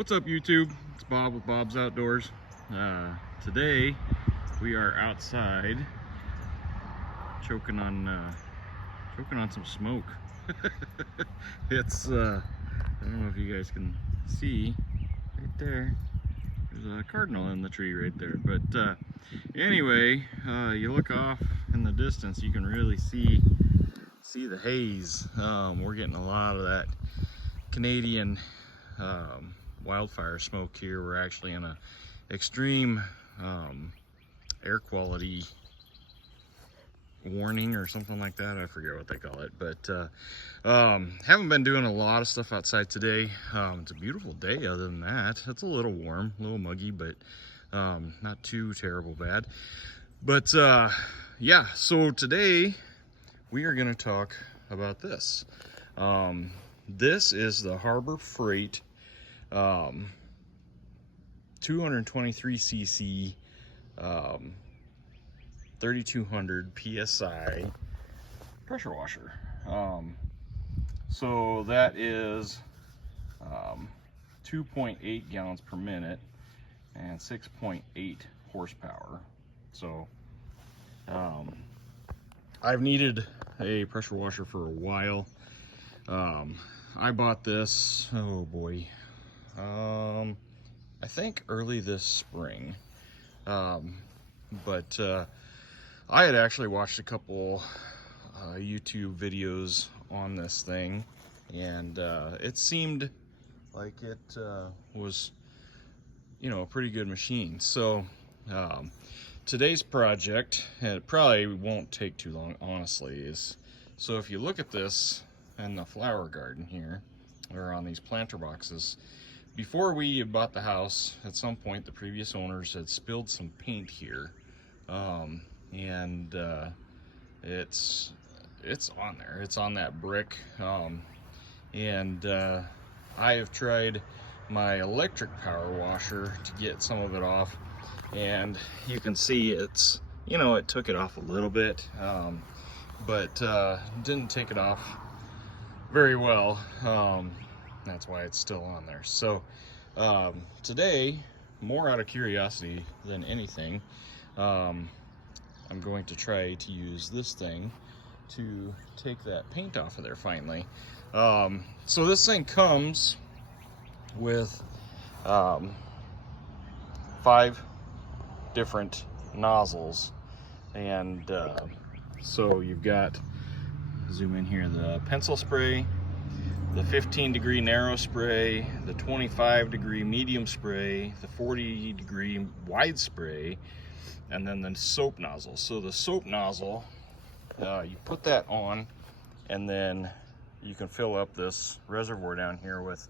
What's up, YouTube? It's Bob with Bob's Outdoors. Today we are outside choking on some smoke. It's I don't know if you guys can see right there. There's a cardinal in the tree right there. But anyway, you look off in the distance, you can really see the haze. We're getting a lot of that Canadian wildfire smoke here. We're actually in a extreme air quality warning or something like that. I forget what they call it, but haven't been doing a lot of stuff outside today. It's a beautiful day other than that. It's a little warm, a little muggy, but not too terrible bad. But yeah, so today we are going to talk about this. This is the Harbor Freight 223cc 3200 PSI pressure washer. So that is 2.8 gallons per minute and 6.8 horsepower. So I've needed a pressure washer for a while. I bought this, oh boy, I think early this spring. But I had actually watched a couple YouTube videos on this thing, and it seemed like it was, you know, a pretty good machine. So today's project, and it probably won't take too long, honestly, is, so if you look at this in the flower garden here, or on these planter boxes, before we bought the house, at some point the previous owners had spilled some paint here, and it's on there. It's on that brick, and I have tried my electric power washer to get some of it off, and you can see it's, you know, it took it off a little bit, but didn't take it off very well. That's why it's still on there. So today, more out of curiosity than anything, I'm going to try to use this thing to take that paint off of there finally. So this thing comes with 5 different nozzles, and so you've got, zoom in here, the pencil spray, the 15-degree narrow spray, the 25-degree medium spray, the 40-degree wide spray, and then the soap nozzle. So the soap nozzle, you put that on, and then you can fill up this reservoir down here with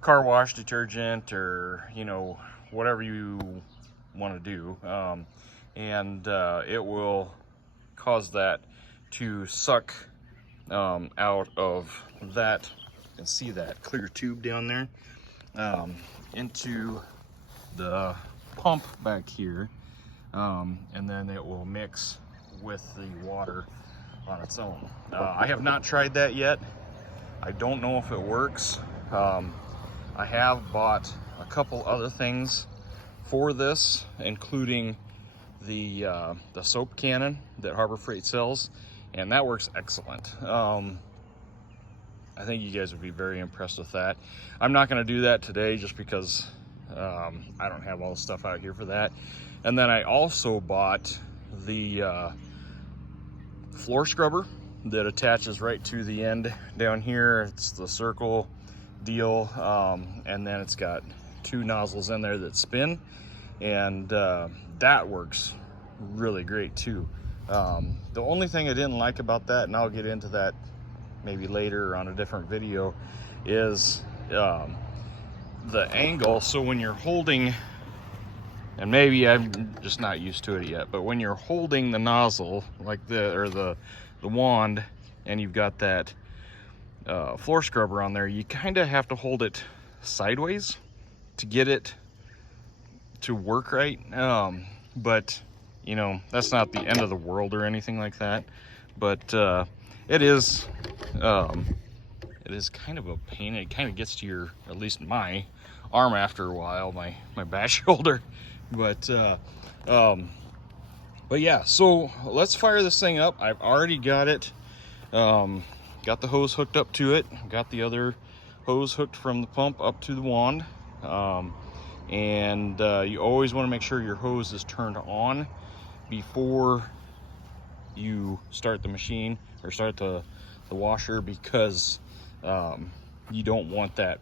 car wash detergent, or, you know, whatever you want to do, and it will cause that to suck out of that. You can see that clear tube down there, into the pump back here, and then it will mix with the water on its own. I have not tried that yet. I don't know if it works. I have bought a couple other things for this, including the soap cannon that Harbor Freight sells, and that works excellent. I think you guys would be very impressed with that. I'm not going to do that today just because I don't have all the stuff out here for that. And then I also bought the floor scrubber that attaches right to the end down here. It's the circle deal, and then it's got 2 nozzles in there that spin, and that works really great too. The only thing I didn't like about that, and I'll get into that maybe later on a different video, is the angle. So when you're holding, and maybe I'm just not used to it yet, but when you're holding the nozzle like the wand, and you've got that floor scrubber on there, you kind of have to hold it sideways to get it to work right. But you know, that's not the end of the world or anything like that, but it is it is kind of a pain. It kind of gets to your, at least my arm after a while, my back shoulder. But yeah, so let's fire this thing up. I've already got it, got the hose hooked up to it, got the other hose hooked from the pump up to the wand. And you always want to make sure your hose is turned on before you start the machine or start the washer, because you don't want that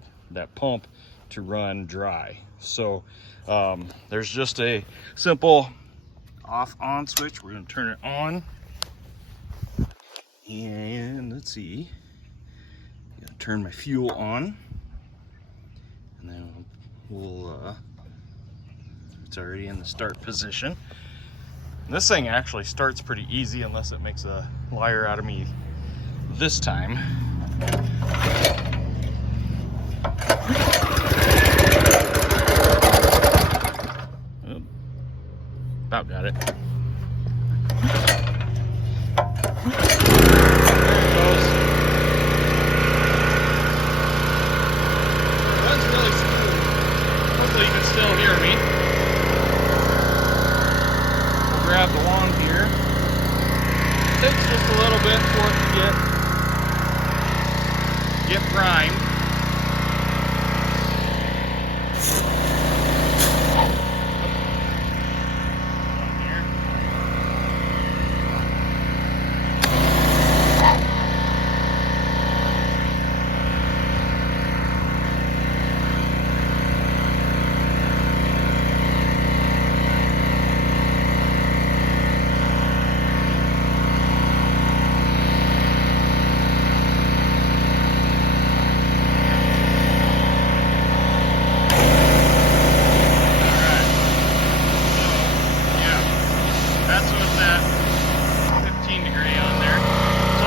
pump to run dry. So there's just a simple off-on switch. We're going to turn it on, and let's see, I'm gonna turn my fuel on, and then we'll it's already in the start position. And this thing actually starts pretty easy unless it makes a liar out of me this time. About got it. There it goes. It runs really smooth. Hopefully you can still hear me. We'll grab the wand here. It takes just a little bit for it to get primed.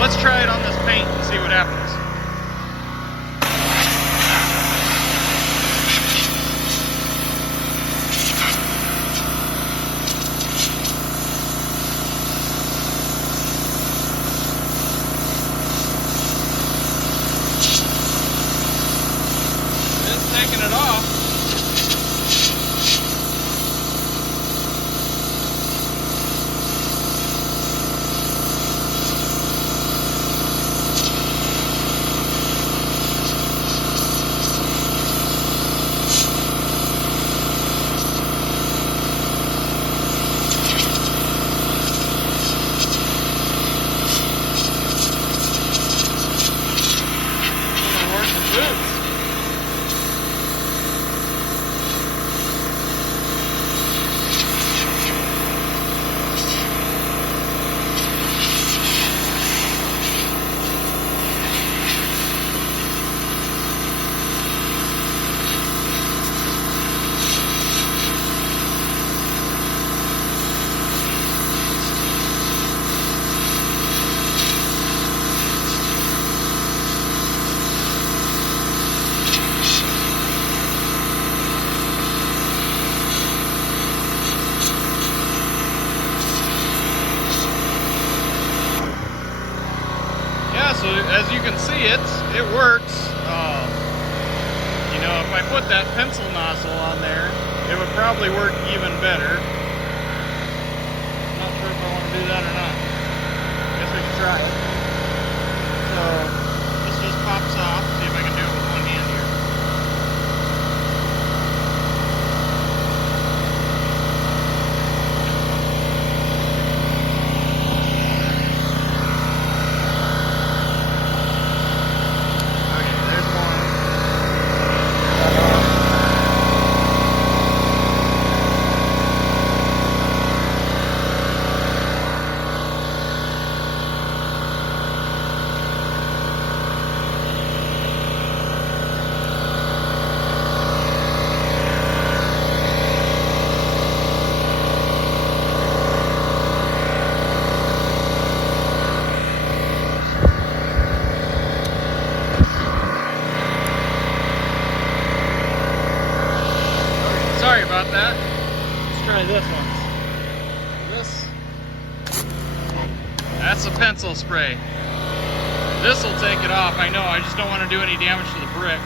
Let's try it on this paint and see what happens. It's taking it off. So as you can see, it works. You know, if I put that pencil nozzle on there, it would probably work even better. I'm not sure if I want to do that or not. I guess we can try it. So this just pops off. See if I can do it with one hand here. Sorry about that. Let's try this one. That's a pencil spray. This will take it off, I know. I just don't want to do any damage to the brick.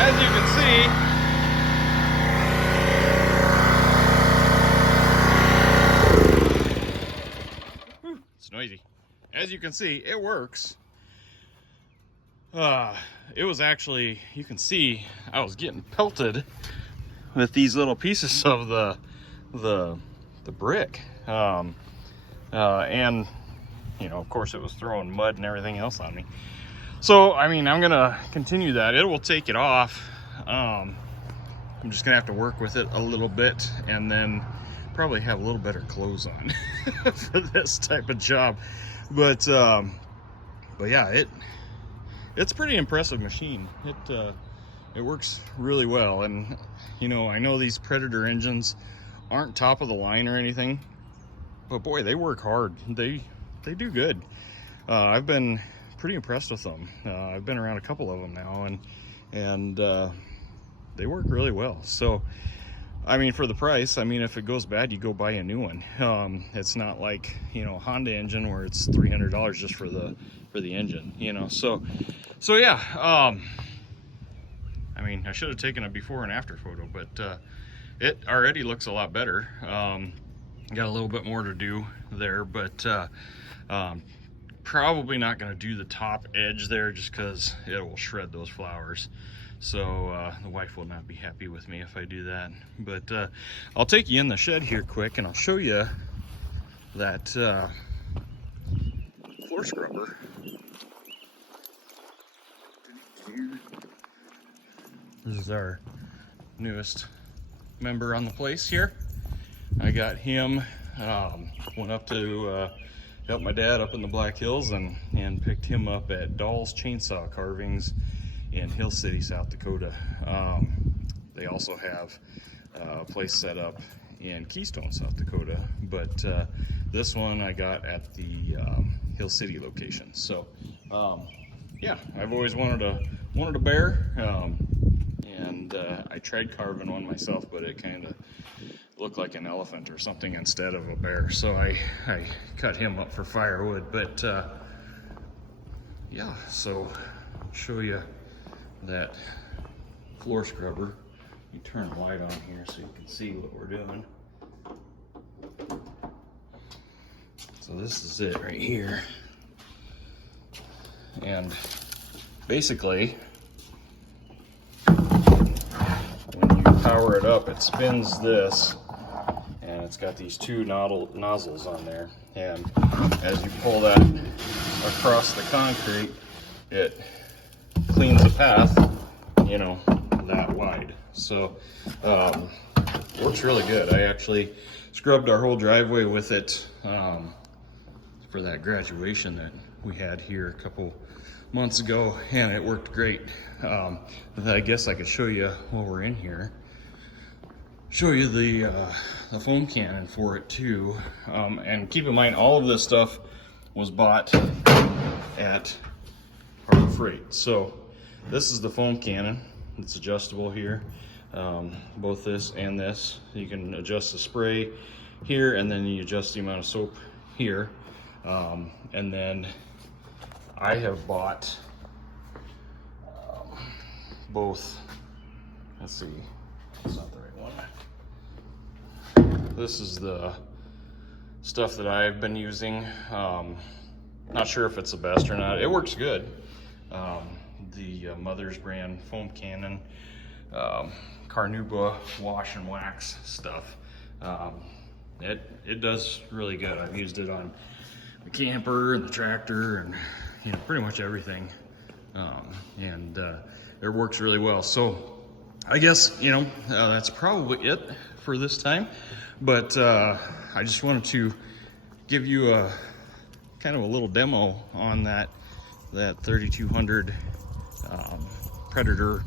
As you can see, it's noisy. As you can see, it works. It was actually, you can see, I was getting pelted with these little pieces of the brick, and you know, of course, it was throwing mud and everything else on me. So, I mean, I'm gonna continue that. It will take it off. I'm just gonna have to work with it a little bit and then probably have a little better clothes on for this type of job. But yeah, it's a pretty impressive machine. It works really well. And, you know, I know these Predator engines aren't top of the line or anything, but boy, they work hard. They do good. I've been pretty impressed with them. I've been around a couple of them now, and they work really well. So, I mean, for the price, I mean, if it goes bad, you go buy a new one. It's not like, you know, a Honda engine where it's $300 just for the engine, you know. So yeah. I mean, I should have taken a before and after photo, but it already looks a lot better. Got a little bit more to do there, but probably not going to do the top edge there just because it will shred those flowers. So the wife will not be happy with me if I do that. But I'll take you in the shed here quick and I'll show you that floor scrubber. This is our newest member on the place here. I got him, went up to help my dad up in the Black Hills and picked him up at Dahl's Chainsaw Carvings in Hill City, South Dakota. They also have a place set up in Keystone, South Dakota, but this one I got at the Hill City location. So yeah, I've always wanted a bear, and I tried carving one myself, but it kind of looked like an elephant or something instead of a bear, so I cut him up for firewood. But yeah, so I'll show you that floor scrubber. You turn the light on here so you can see what we're doing. So this is it right here, and basically when you power it up, it spins this, and it's got these two nozzles on there, and as you pull that across the concrete, it cleans the path, you know, that wide. So works really good. I actually scrubbed our whole driveway with it for that graduation that we had here a couple months ago, and it worked great. I guess I could show you while we're in here, show you the foam cannon for it too. And keep in mind, all of this stuff was bought at Harbor Freight. So this is the foam cannon. It's adjustable here, both this and this. You can adjust the spray here, and then you adjust the amount of soap here. And then I have bought both. Let's see, it's not the right one. This is the stuff that I've been using. Not sure if it's the best or not. It works good. The Mother's brand foam cannon, Carnauba wash and wax stuff. It does really good. I've used it on the camper and the tractor and, you know, pretty much everything. It works really well. So I guess, you know, that's probably it for this time. But I just wanted to give you a kind of a little demo on that 3200 Predator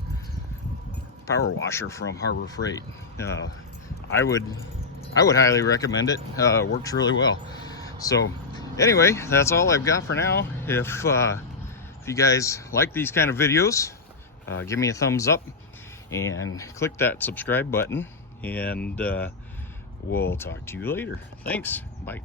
power washer from Harbor Freight. I would highly recommend it. It works really well. So anyway, that's all I've got for now. If you guys like these kind of videos, give me a thumbs up and click that subscribe button, and we'll talk to you later. Thanks. Bye.